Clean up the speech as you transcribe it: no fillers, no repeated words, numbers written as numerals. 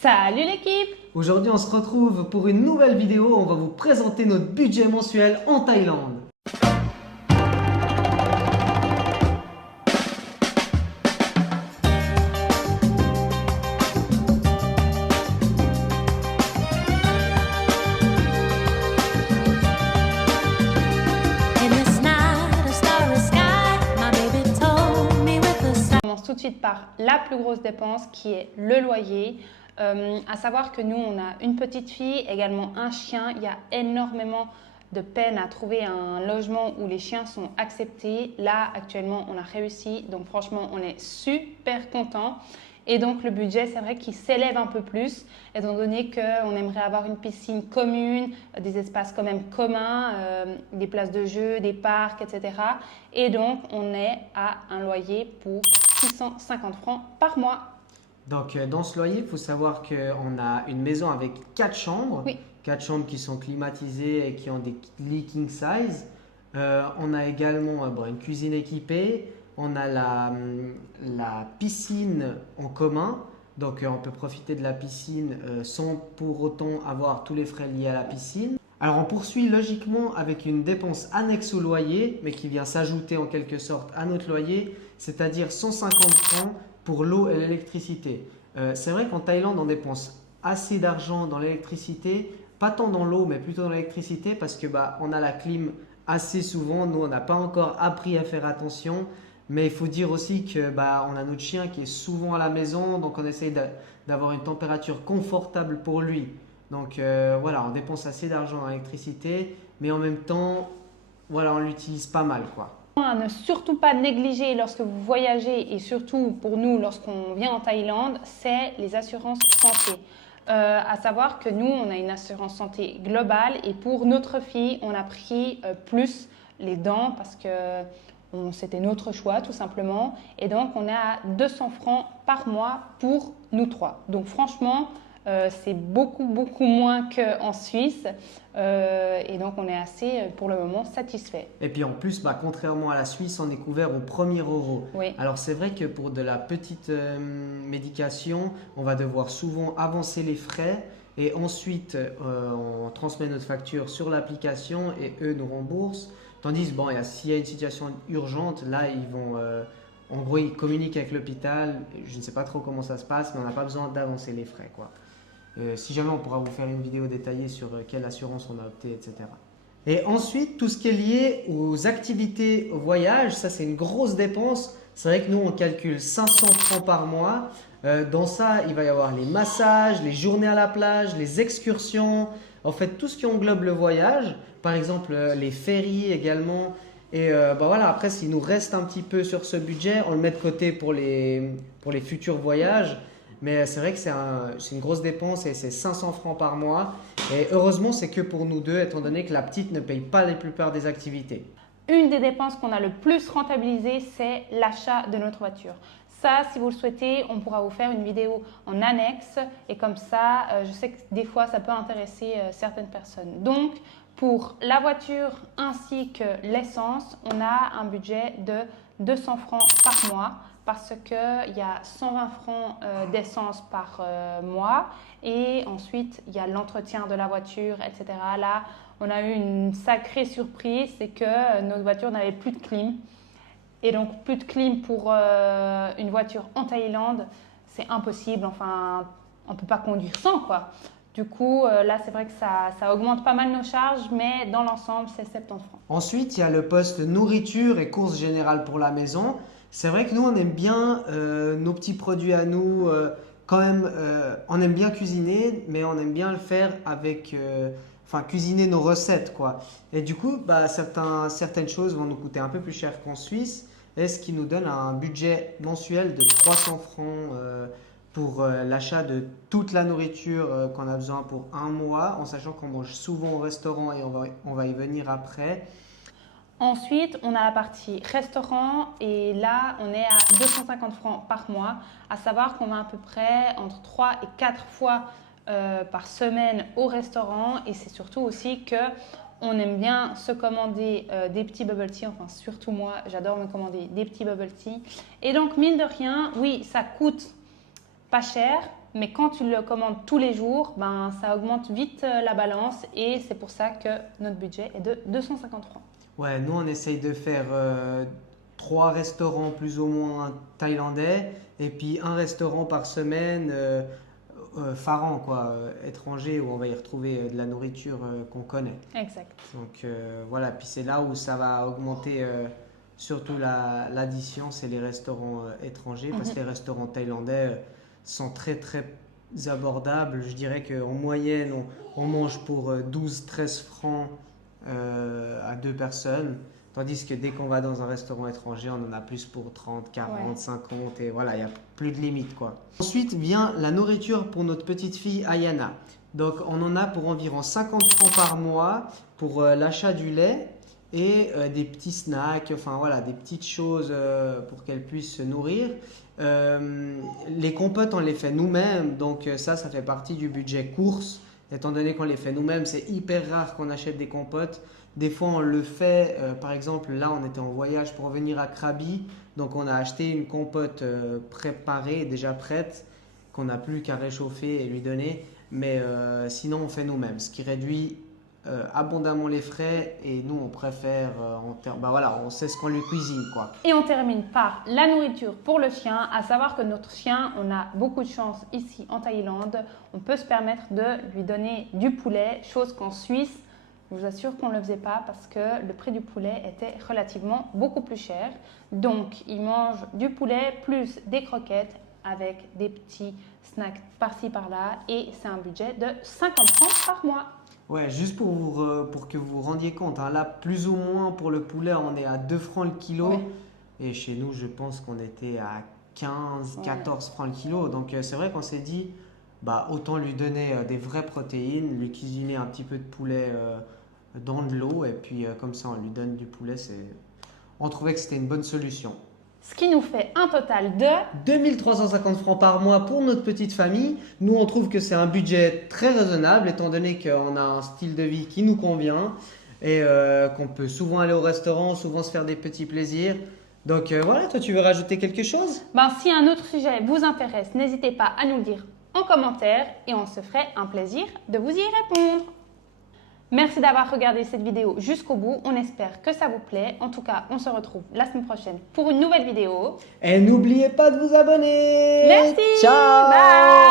Salut l'équipe! Aujourd'hui, on se retrouve pour une nouvelle vidéo. On va vous présenter notre budget mensuel en Thaïlande. On commence tout de suite par la plus grosse dépense qui est le loyer. À savoir que nous, on a une petite fille, également un chien. Il y a énormément de peine à trouver un logement où les chiens sont acceptés. Là, actuellement, on a réussi. Donc, franchement, on est super contents. Et donc, le budget, c'est vrai qu'il s'élève un peu plus, étant donné qu'on aimerait avoir une piscine commune, des espaces quand même communs, des places de jeu, des parcs, etc. Et donc, on est à un loyer pour 650 francs par mois. Donc, dans ce loyer, il faut savoir qu'on a une maison avec 4 chambres. Oui. 4 chambres qui sont climatisées et qui ont des lits king size. On a également une cuisine équipée. On a la piscine en commun. Donc, on peut profiter de la piscine sans pour autant avoir tous les frais liés à la piscine. Alors, on poursuit logiquement avec une dépense annexe au loyer, mais qui vient s'ajouter en quelque sorte à notre loyer, c'est-à-dire 150 francs pour l'eau et l'électricité. C'est vrai qu'en Thaïlande, on dépense assez d'argent dans l'électricité, pas tant dans l'eau, mais plutôt dans l'électricité, parce que on a la clim assez souvent. Nous, on n'a pas encore appris à faire attention, mais il faut dire aussi que on a notre chien qui est souvent à la maison, donc on essaye d'avoir une température confortable pour lui. Donc voilà, on dépense assez d'argent dans l'électricité, mais en même temps, voilà, on l'utilise pas mal, quoi. À ne surtout pas négliger lorsque vous voyagez et surtout pour nous lorsqu'on vient en Thaïlande, c'est les assurances santé. À savoir que nous, on a une assurance santé globale et pour notre fille, on a pris plus les dents parce que c'était notre choix tout simplement. Et donc, on est à 200 francs par mois pour nous trois. Donc franchement, c'est beaucoup moins qu'en Suisse et donc on est assez pour le moment satisfait. Et puis en plus, contrairement à la Suisse, on est couvert au premier euro. Oui. Alors c'est vrai que pour de la petite médication, on va devoir souvent avancer les frais et ensuite on transmet notre facture sur l'application et eux nous remboursent. Tandis s'il y a une situation urgente, là ils vont… en gros, ils communiquent avec l'hôpital. Je ne sais pas trop comment ça se passe, mais on n'a pas besoin d'avancer les frais, quoi. Si jamais, on pourra vous faire une vidéo détaillée sur quelle assurance on a opté, etc. Et ensuite, tout ce qui est lié aux activités au voyage, ça c'est une grosse dépense. C'est vrai que nous, on calcule 500 francs par mois. Dans ça, il va y avoir les massages, les journées à la plage, les excursions, en fait tout ce qui englobe le voyage. Par exemple, les ferries également. Et voilà, après, s'il nous reste un petit peu sur ce budget, on le met de côté pour les futurs voyages. Mais c'est vrai que c'est une grosse dépense et c'est 500 francs par mois. Et heureusement, c'est que pour nous deux, étant donné que la petite ne paye pas la plupart des activités. Une des dépenses qu'on a le plus rentabilisées, c'est l'achat de notre voiture. Ça, si vous le souhaitez, on pourra vous faire une vidéo en annexe. Et comme ça, je sais que des fois, ça peut intéresser certaines personnes. Donc, pour la voiture ainsi que l'essence, on a un budget de 200 francs par mois parce qu'il y a 120 francs d'essence par mois et ensuite, il y a l'entretien de la voiture, etc. Là, on a eu une sacrée surprise, c'est que notre voiture n'avait plus de clim. Et donc, plus de clim pour une voiture en Thaïlande, c'est impossible. Enfin, on ne peut pas conduire sans, quoi. Du coup, là, c'est vrai que ça augmente pas mal nos charges, mais dans l'ensemble, c'est 70 francs. Ensuite, il y a le poste nourriture et courses générales pour la maison. C'est vrai que nous, on aime bien nos petits produits à nous. Quand même, on aime bien cuisiner, mais on aime bien le faire avec… cuisiner nos recettes, quoi. Et du coup, certaines choses vont nous coûter un peu plus cher qu'en Suisse, et ce qui nous donne un budget mensuel de 300 francs pour l'achat de toute la nourriture qu'on a besoin pour un mois, en sachant qu'on mange souvent au restaurant et on va y venir après. Ensuite, on a la partie restaurant et là, on est à 250 francs par mois, à savoir qu'on va à peu près entre 3 et 4 fois par semaine au restaurant et c'est surtout aussi que on aime bien se commander des petits bubble tea, enfin surtout moi, j'adore me commander des petits bubble tea. Et donc, mine de rien, oui, ça coûte pas cher, Mais quand tu le commandes tous les jours, ben, ça augmente vite la balance et c'est pour ça que notre budget est de 250 francs. Ouais, nous on essaye de faire 3 restaurants plus ou moins thaïlandais et puis un restaurant par semaine phare quoi, étranger où on va y retrouver de la nourriture qu'on connaît. Exact. Donc voilà, puis c'est là où ça va augmenter surtout l'addition, c'est les restaurants étrangers parce que les restaurants thaïlandais sont très très abordables. Je dirais qu'en moyenne, on mange pour 12-13 francs à 2 personnes. Tandis que dès qu'on va dans un restaurant étranger, on en a plus pour 30, 40, 50 et voilà, il n'y a plus de limite quoi. Ensuite vient la nourriture pour notre petite fille Ayana. Donc on en a pour environ 50 francs par mois pour l'achat du lait et des petits snacks, enfin voilà, des petites choses pour qu'elle puisse se nourrir. Les compotes, on les fait nous-mêmes, donc ça fait partie du budget course. Étant donné qu'on les fait nous-mêmes, c'est hyper rare qu'on achète des compotes. Des fois, on le fait. Par exemple, là, on était en voyage pour venir à Krabi. Donc, on a acheté une compote préparée, déjà prête, qu'on n'a plus qu'à réchauffer et lui donner. Mais sinon, on fait nous-mêmes, ce qui réduit abondamment les frais. Et nous, on préfère, voilà, on sait ce qu'on lui cuisine, quoi. Et on termine par la nourriture pour le chien. À savoir que notre chien, on a beaucoup de chance ici en Thaïlande. On peut se permettre de lui donner du poulet, chose qu'en Suisse, je vous assure qu'on ne le faisait pas parce que le prix du poulet était relativement beaucoup plus cher. Donc, il mange du poulet plus des croquettes avec des petits snacks par-ci par-là et c'est un budget de 50 francs par mois. Ouais, juste pour que vous vous rendiez compte, hein, là, plus ou moins pour le poulet, on est à 2 francs le kilo. Oui. Et chez nous, je pense qu'on était à 15, 14 francs le kilo. Donc, c'est vrai qu'on s'est dit, bah, autant lui donner des vraies protéines, lui cuisiner un petit peu de poulet dans de l'eau. Et puis, comme ça, on lui donne du poulet. On trouvait que c'était une bonne solution. Ce qui nous fait un total de 2350 francs par mois pour notre petite famille. Nous, on trouve que c'est un budget très raisonnable étant donné qu'on a un style de vie qui nous convient et qu'on peut souvent aller au restaurant, souvent se faire des petits plaisirs. Donc voilà, toi, tu veux rajouter quelque chose? Ben, si un autre sujet vous intéresse, n'hésitez pas à nous le dire en commentaire et on se ferait un plaisir de vous y répondre. Merci d'avoir regardé cette vidéo jusqu'au bout. On espère que ça vous plaît. En tout cas, on se retrouve la semaine prochaine pour une nouvelle vidéo. Et n'oubliez pas de vous abonner. Merci. Ciao. Bye.